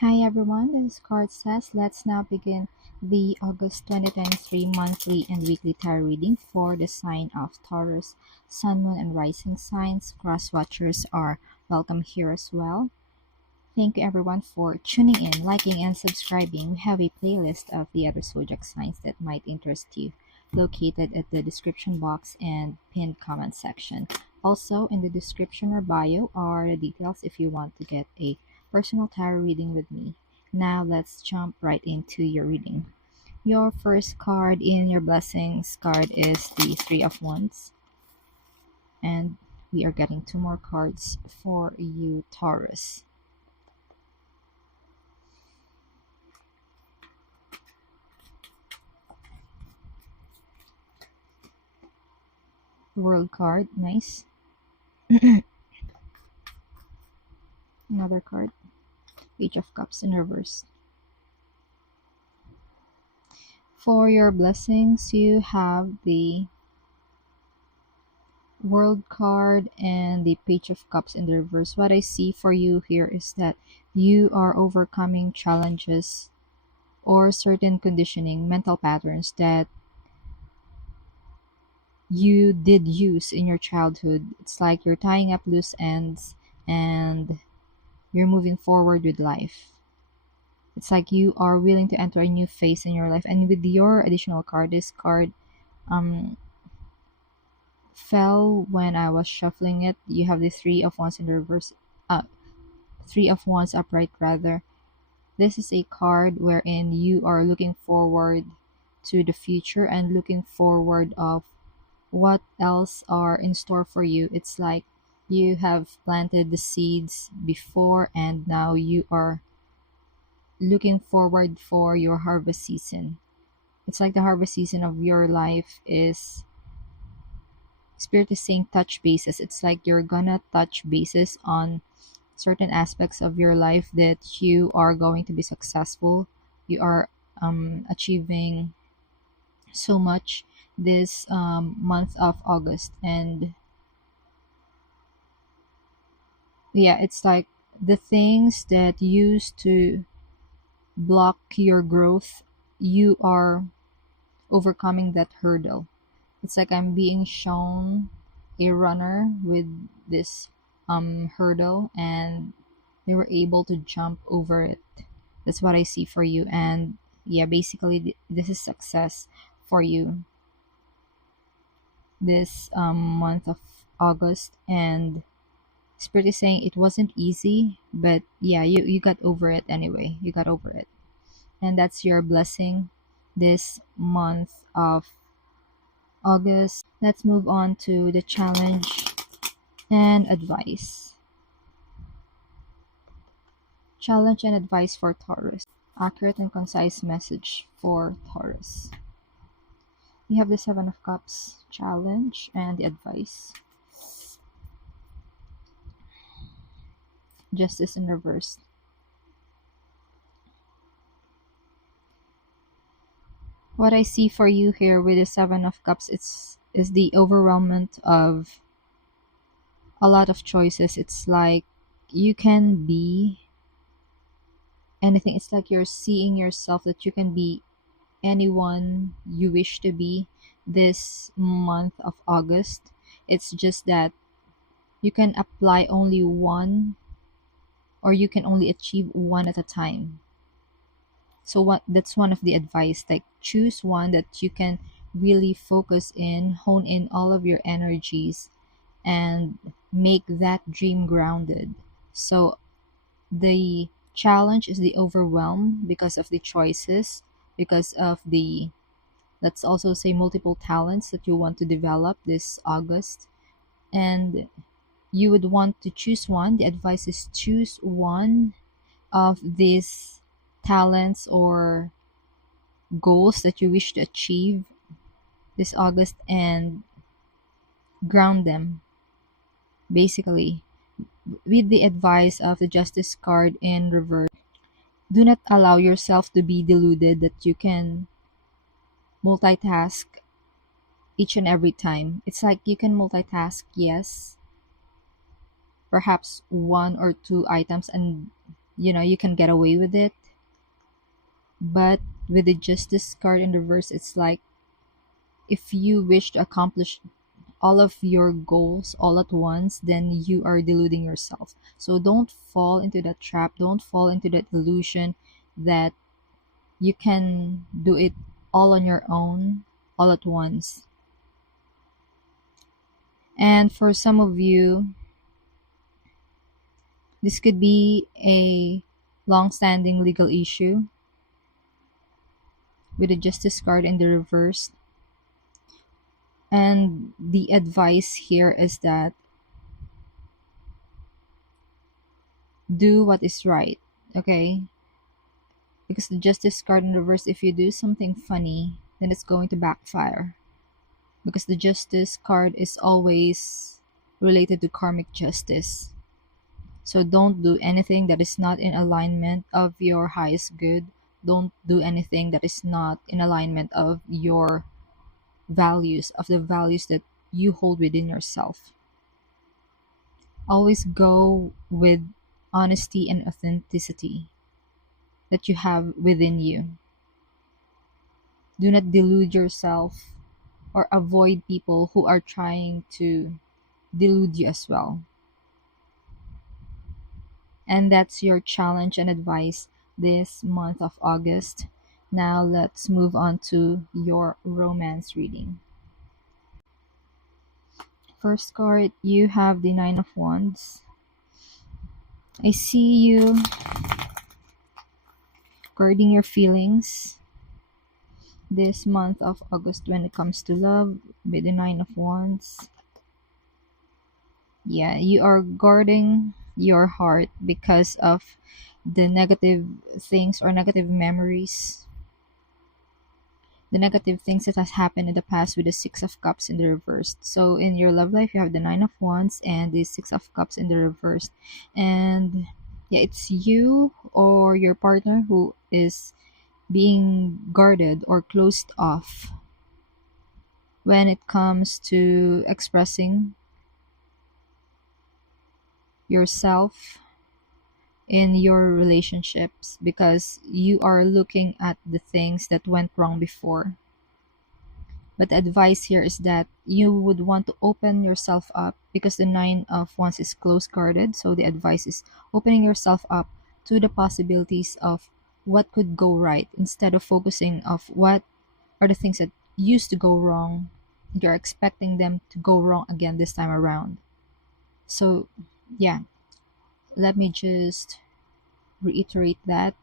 Hi everyone, this is CardSays. Let's now begin the August 2023 monthly and weekly tarot reading for the sign of Taurus. Sun, Moon, and Rising signs. Cross watchers are welcome here as well. Thank you everyone for tuning in, liking, and subscribing. We have a playlist of the other zodiac signs that might interest you, located at the description box and pinned comment section. Also, in the description or bio are the details if you want to get a personal tarot reading with me. Now, let's jump right into your reading. Your first card in your blessings card is the Three of Wands, and we are getting two more cards for you, Taurus. World card, nice. Another card, Page of Cups in reverse. For your blessings, you have the World card and the Page of Cups in the reverse. What I see for you here is that you are overcoming challenges or certain conditioning, mental patterns that you did use in your childhood. It's like you're tying up loose ends and you're moving forward with life. It's like you are willing to enter a new phase in your life. And with your additional card, this card um fell when I was shuffling it. You have the Three of Wands in the reverse, Three of Wands upright rather. This is a card wherein you are looking forward to the future and looking forward of what else are in store for you. It's like you have planted the seeds before and now you are looking forward for your harvest season. It's like the harvest season of your life is, Spirit is saying, touch bases. It's like you're gonna touch bases on certain aspects of your life that you are going to be successful. You are achieving so much this month of August. And yeah, it's like the things that used to block your growth, you are overcoming that hurdle. It's like I'm being shown a runner with this hurdle and they were able to jump over it. That's what I see for you. And yeah, basically this is success for you this month of August. And Spirit is saying it wasn't easy, but yeah, you got over it anyway. You got over it. And that's your blessing this month of August. Let's move on to the challenge and advice. Challenge and advice for Taurus. Accurate and concise message for Taurus. We have the Seven of Cups, challenge, and the advice. Justice in reverse. What I see for you here with the Seven of Cups is the overwhelmment of a lot of choices. It's like you can be anything. It's like you're seeing yourself that you can be anyone you wish to be this month of August. It's just that you can apply only one or you can only achieve one at a time. So that's one of the advice, like choose one that you can really focus in, hone in all of your energies and make that dream grounded. So the challenge is the overwhelm because of the choices, because of the, let's also say, multiple talents that you want to develop this August. And you would want to choose one. The advice is choose one of these talents or goals that you wish to achieve this August and ground them, basically, with the advice of the Justice card in reverse. Do not allow yourself to be deluded that you can multitask each and every time. It's like you can multitask, yes, perhaps one or two items, and you can get away with it. But with the Justice card in reverse, it's like if you wish to accomplish all of your goals all at once, then you are deluding yourself. So don't fall into that trap. Don't fall into that illusion that you can do it all on your own, all at once. And for some of you, this could be a long-standing legal issue with the Justice card in the reverse. And the advice here is that do what is right, okay? Because the Justice card in reverse, if you do something funny, then it's going to backfire. Because the Justice card is always related to karmic justice. So don't do anything that is not in alignment of your highest good. Don't do anything that is not in alignment of your values, of the values that you hold within yourself. Always go with honesty and authenticity that you have within you. Do not delude yourself or avoid people who are trying to delude you as well. And that's your challenge and advice this month of August. Now let's move on to your romance reading. First card, you have the Nine of Wands. I see you guarding your feelings this month of August when it comes to love with the Nine of Wands. Yeah, you are guarding your heart because of the negative things or negative memories, the negative things that has happened in the past with the Six of Cups in the reverse. So in your love life, you have the Nine of Wands and the Six of Cups in the reverse. And yeah, it's you or your partner who is being guarded or closed off when it comes to expressing yourself in your relationships, because you are looking at the things that went wrong before. But the advice here is that you would want to open yourself up, because the Nine of Wands is close guarded. So the advice is opening yourself up to the possibilities of what could go right, instead of focusing of what are the things that used to go wrong. You're expecting them to go wrong again this time around. So yeah, let me just reiterate that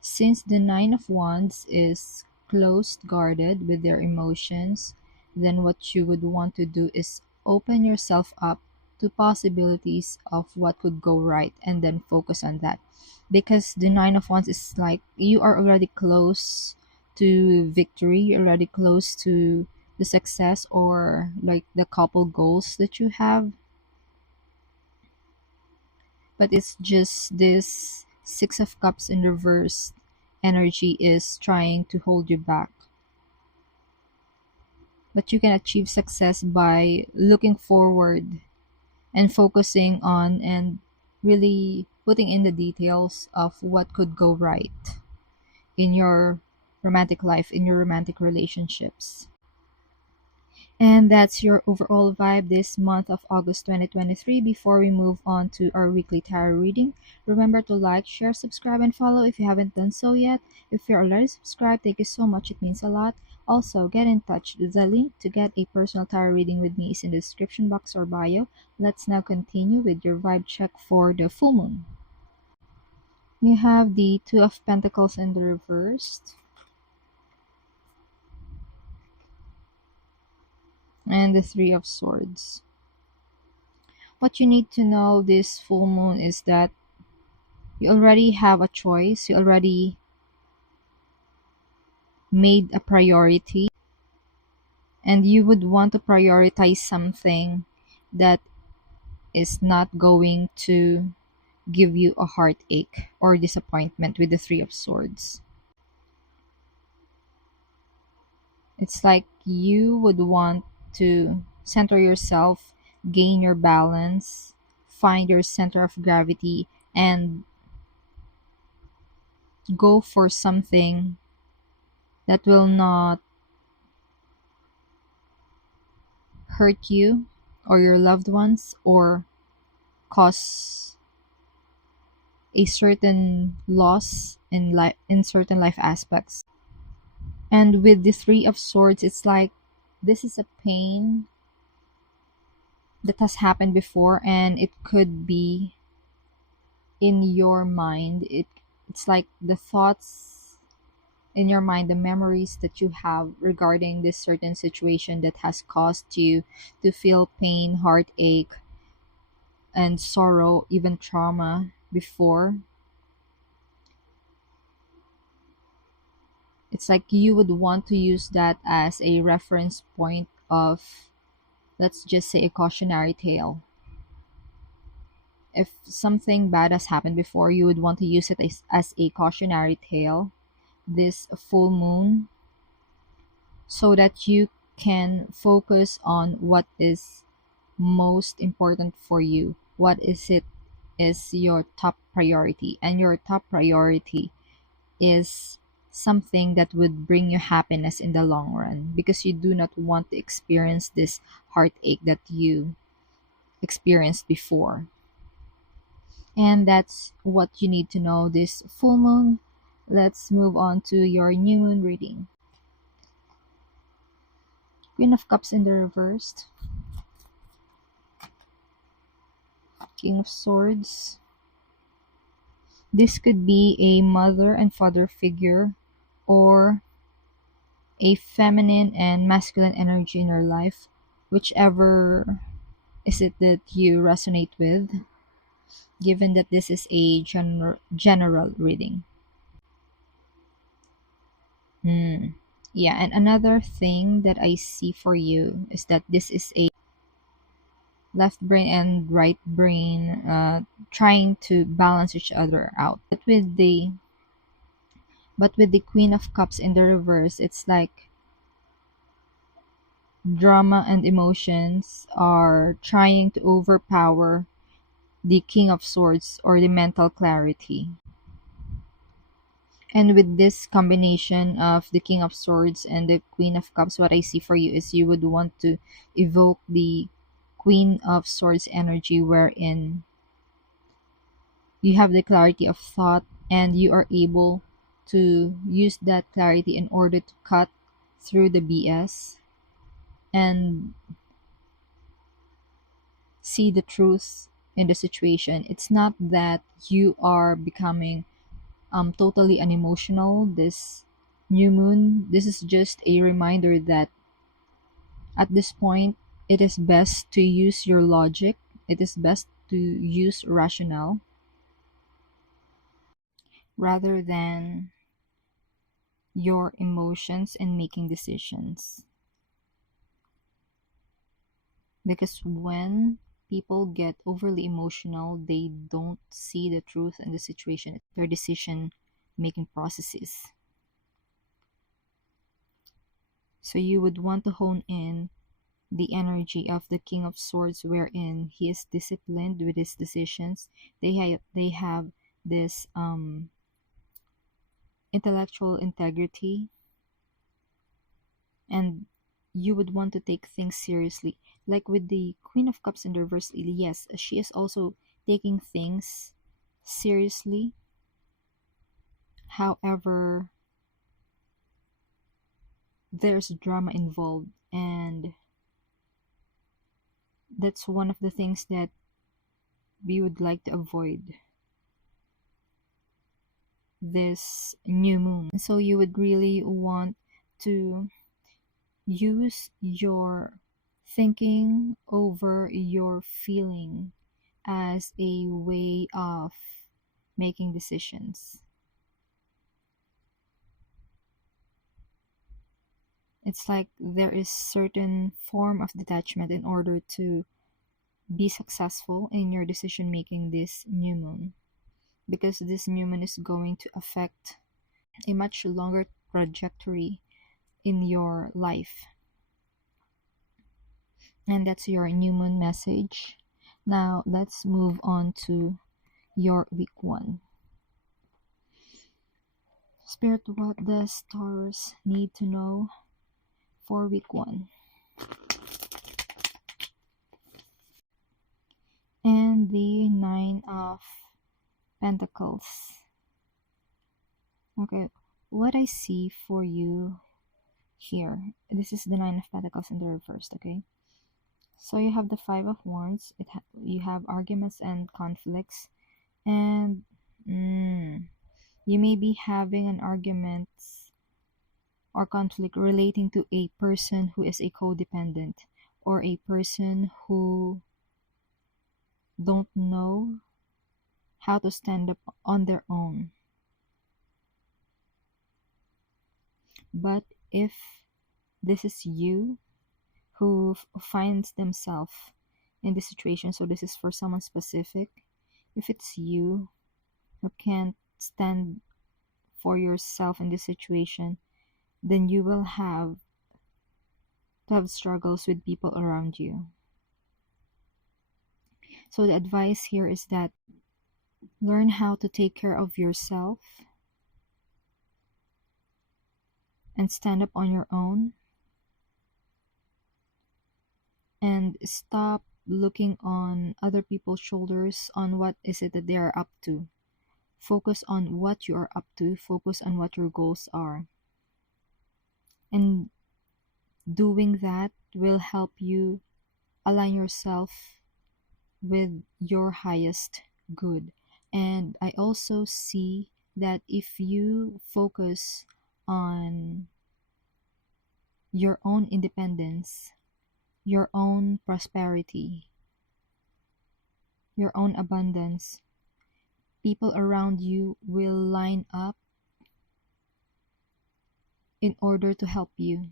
since the Nine of Wands is closed guarded with their emotions, then what you would want to do is open yourself up to possibilities of what could go right, and then focus on that. Because the Nine of Wands is like you are already close to victory, you're already close to the success or like the couple goals that you have. But it's just this Six of Cups in reverse energy is trying to hold you back. But you can achieve success by looking forward and focusing on and really putting in the details of what could go right in your romantic life, in your romantic relationships. And that's your overall vibe this month of August 2023. Before we move on to our weekly tarot reading, remember to like, share, subscribe, and follow if you haven't done so yet. If you're already subscribed, thank you so much. It means a lot. Also, get in touch. The link to get a personal tarot reading with me is in the description box or bio. Let's now continue with your vibe check for the full moon. You have the Two of Pentacles in the reverse and the Three of Swords. What you need to know this full moon is that you already have a choice. You already made a priority, and you would want to prioritize something that is not going to give you a heartache or disappointment with the Three of Swords. It's like you would want to center yourself, gain your balance, find your center of gravity, and go for something that will not hurt you or your loved ones or cause a certain loss in life, in certain life aspects. And with the Three of Swords, it's like this is a pain that has happened before, and it could be in your mind. It's like the thoughts in your mind, the memories that you have regarding this certain situation that has caused you to feel pain, heartache, and sorrow, even trauma before. It's like you would want to use that as a reference point of, let's just say, a cautionary tale. If something bad has happened before, you would want to use it as a cautionary tale this full moon, so that you can focus on what is most important for you. What is it is your top priority, and your top priority is something that would bring you happiness in the long run, because you do not want to experience this heartache that you experienced before. And that's what you need to know this full moon. Let's move on to your new moon reading. Queen of Cups in the reversed, King of Swords. This could be a mother and father figure, or a feminine and masculine energy in your life, whichever is it that you resonate with, given that this is a general reading. Hmm. Yeah, and another thing that I see for you is that this is a left brain and right brain trying to balance each other out. But with the Queen of Cups in the reverse, it's like drama and emotions are trying to overpower the King of Swords, or the mental clarity. And with this combination of the King of Swords and the Queen of Cups, what I see for you is you would want to evoke the Queen of Swords energy, wherein you have the clarity of thought and you are able to use that clarity in order to cut through the BS and see the truth in the situation. It's not that you are becoming totally unemotional this new moon. This is just a reminder that at this point it is best to use your logic, it is best to use rationale rather than your emotions in making decisions. Because when people get overly emotional, they don't see the truth in the situation, their decision making processes. So you would want to hone in the energy of the King of Swords, wherein he is disciplined with his decisions. They have this intellectual integrity, and you would want to take things seriously. Like with the Queen of Cups in reverse, yes, she is also taking things seriously. However, there's drama involved, and that's one of the things that we would like to avoid this new moon. So you would really want to use your thinking over your feeling as a way of making decisions. It's like there is certain form of detachment in order to be successful in your decision making this new moon, because this new moon is going to affect a much longer trajectory in your life. And that's your new moon message. Now let's move on to your week one. Spirit, what does Taurus need to know for week 1? And the 9 of Pentacles. Okay, what I see for you here, this is the 9 of Pentacles in the reverse, okay? So you have the 5 of Wands, you have arguments and conflicts, and you may be having an argument or conflict relating to a person who is a codependent, or a person who don't know how to stand up on their own. But if this is you who finds themselves in this situation, so this is for someone specific, if it's you who can't stand for yourself in this situation, then you will have to have struggles with people around you. So the advice here is that learn how to take care of yourself and stand up on your own, and stop looking on other people's shoulders on what is it that they are up to. Focus on what you are up to, focus on what your goals are, and doing that will help you align yourself with your highest good. And I also see that if you focus on your own independence, your own prosperity, your own abundance, people around you will line up in order to help you.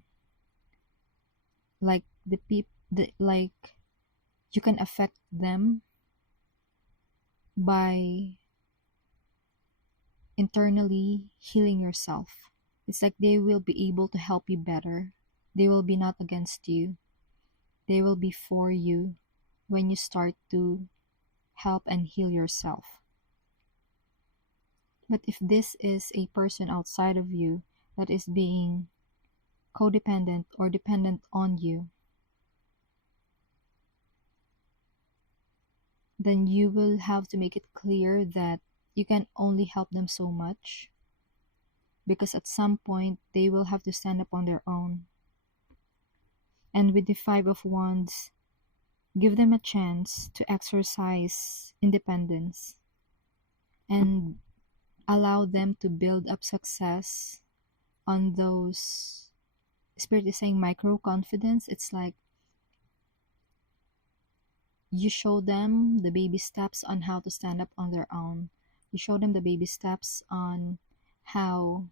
Like like you can affect them by internally healing yourself. It's like they will be able to help you better. They will be not against you. They will be for you when you start to help and heal yourself. But if this is a person outside of you that is being codependent or dependent on you, then you will have to make it clear that you can only help them so much, because at some point they will have to stand up on their own. And with the 5 of Wands, give them a chance to exercise independence and allow them to build up success on those, Spirit is saying, micro confidence. It's like you show them the baby steps on how to stand up on their own. You show them the baby steps on how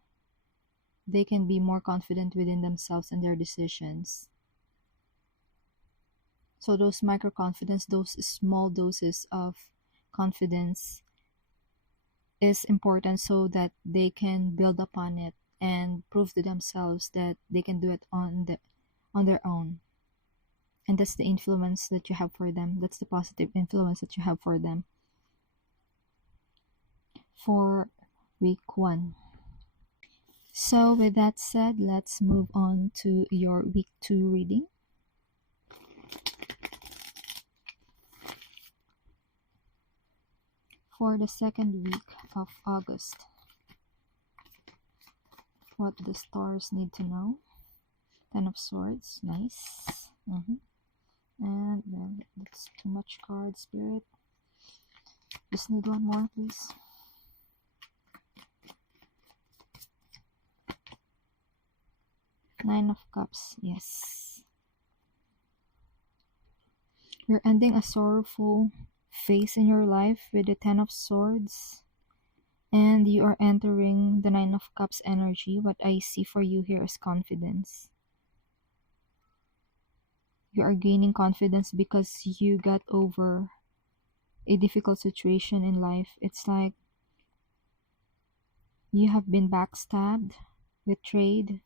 they can be more confident within themselves and their decisions. So those micro confidence, those small doses of confidence is important so that they can build upon it and prove to themselves that they can do it on their own. And that's the influence that you have for them. That's the positive influence that you have for them for week 1. So with that said, let's move on to your week 2 reading. For the second week of August, what the stars need to know. 10 of Swords, nice. And well, that's too much cards, Spirit. Just need one more, please. Nine of Cups, yes. You're ending a sorrowful phase in your life with the 10 of Swords, and you are entering the 9 of Cups energy. What I see for you here is confidence. You are gaining confidence because you got over a difficult situation in life. It's like you have been backstabbed, betrayed,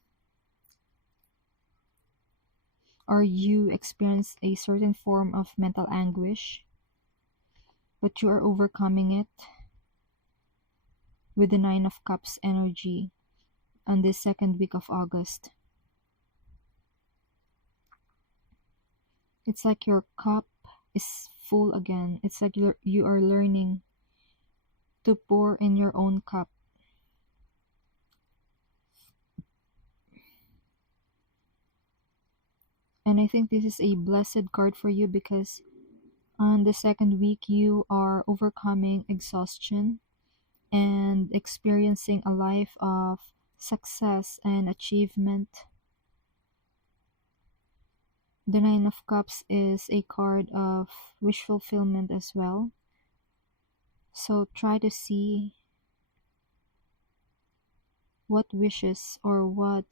or you experience a certain form of mental anguish, but you are overcoming it with the 9 of Cups energy. on this second week of August. It's like your cup is full again. It's like you are learning to pour in your own cup. And I think this is a blessed card for you because on the second week you are overcoming exhaustion and experiencing a life of success and achievement. The Nine of Cups is a card of wish fulfillment as well. So try to see what wishes or what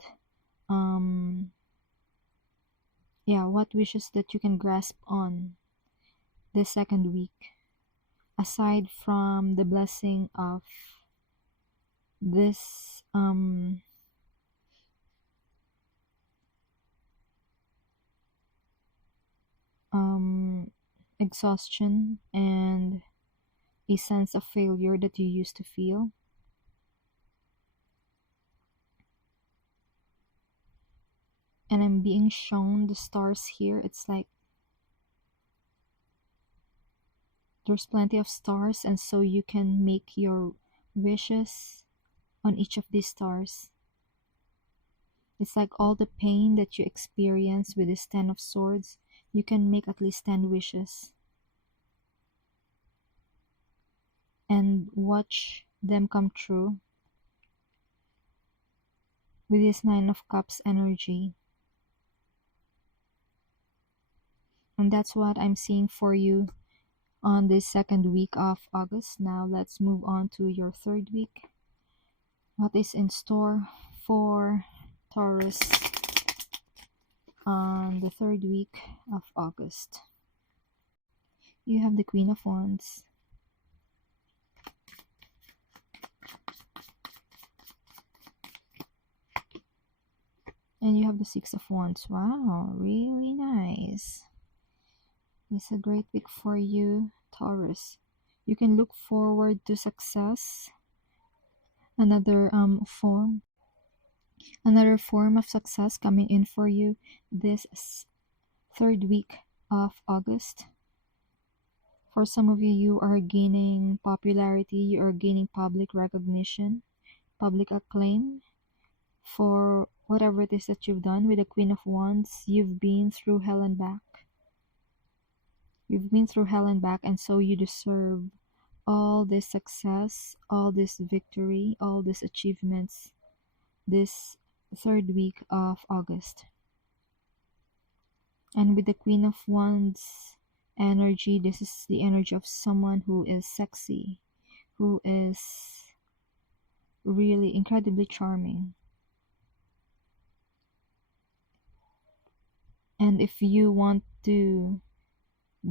wishes that you can grasp on this second week, aside from the blessing of this exhaustion and a sense of failure that you used to feel. And I'm being shown the stars here. It's like there's plenty of stars, and so you can make your wishes on each of these stars. It's like all the pain that you experience with this Ten of Swords, you can make at least 10 wishes and watch them come true with this Nine of Cups energy. And that's what I'm seeing for you on this second week of August. Now let's move on to your third week. What is in store for Taurus on the third week of August? You have the Queen of Wands. And you have the Six of Wands. Wow, really nice. It's a great week for you, Taurus. You can look forward to success. Another form of success coming in for you this third week of August. For some of you, you are gaining popularity, you are gaining public recognition, public acclaim for whatever it is that you've done. With the Queen of Wands, you've been through hell and back. You've been through hell and back, and so you deserve all this success, all this victory, all these achievements this third week of August. And with the Queen of Wands energy, this is the energy of someone who is sexy, who is really incredibly charming. And if you want to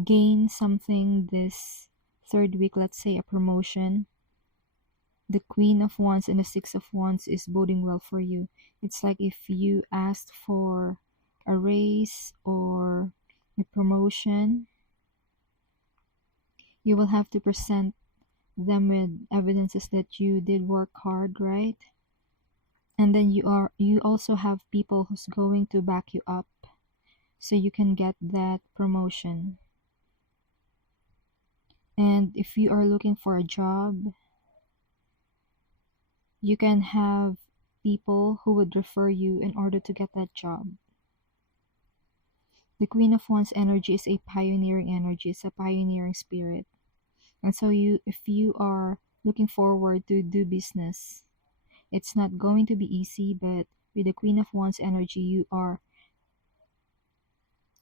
gain something this third week, let's say a promotion, the Queen of Wands and the Six of Wands is boding well for you. It's like if you asked for a raise or a promotion, you will have to present them with evidences that you did work hard, right? And then you also have people who's going to back you up so you can get that promotion. And if you are looking for a job, you can have people who would refer you in order to get that job. The Queen of Wands energy is a pioneering energy. It's a pioneering spirit. And so if you are looking forward to do business, it's not going to be easy, but with the Queen of Wands energy, you are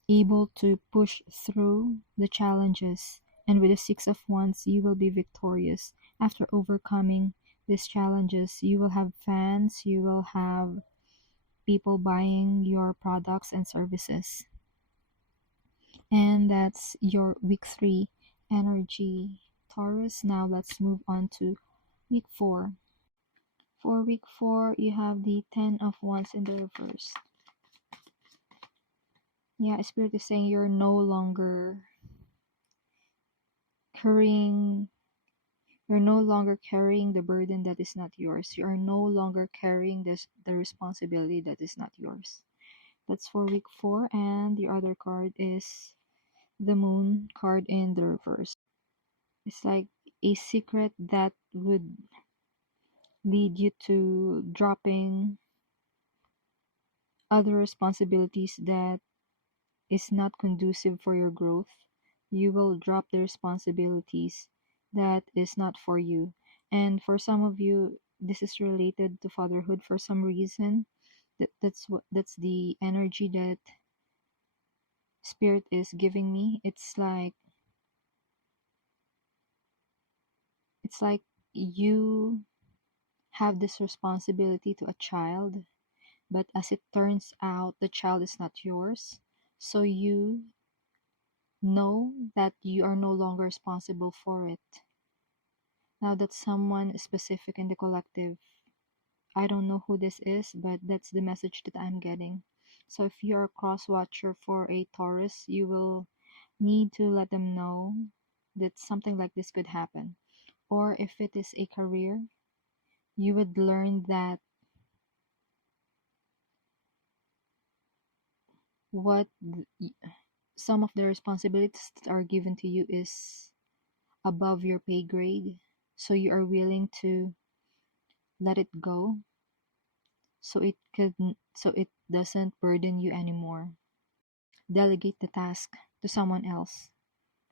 able to push through the challenges. And with the Six of Wands, you will be victorious. After overcoming these challenges, you will have fans, you will have people buying your products and services. And that's your week 3 energy, Taurus. Now let's move on to week 4. For week 4, you have the 10 of Wands in the reverse. Yeah, Spirit is saying you're no longer carrying You're no longer carrying the burden that is not yours. You are no longer carrying the responsibility that is not yours. That's for week 4. And the other card is the Moon card in the reverse. It's like a secret that would lead you to dropping other responsibilities that is not conducive for your growth. You will drop the responsibilities that is not for you. And for some of you, this is related to fatherhood for some reason. That's the energy that spirit is giving me. It's like you have this responsibility to a child, but as it turns out, the child is not yours. So you know that you are no longer responsible for it. Now that's someone specific in the collective. I don't know who this is, but that's the message that I'm getting. So if you're a cross watcher for a Taurus, you will need to let them know that something like this could happen. Or if it is a career, you would learn that what some of the responsibilities that are given to you is above your pay grade. So you are willing to let it go so it doesn't burden you anymore. Delegate the task to someone else.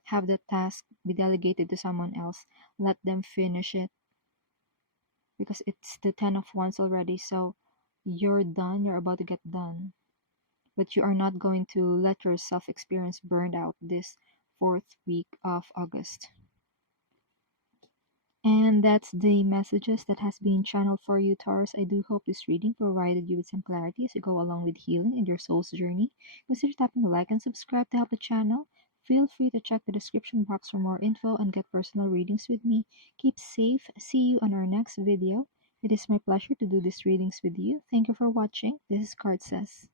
Have the task be delegated to someone else. Let them finish it because it's the 10 of wands already. So you're done, you're about to get done. But you are not going to let yourself experience burned out this 4th week of August. And that's the messages that has been channeled for you, Taurus. I do hope this reading provided you with some clarity as you go along with healing in your soul's journey. Consider tapping the like and subscribe to help the channel. Feel free to check the description box for more info and get personal readings with me. Keep safe. See you on our next video. It is my pleasure to do these readings with you. Thank you for watching. This is CardSays.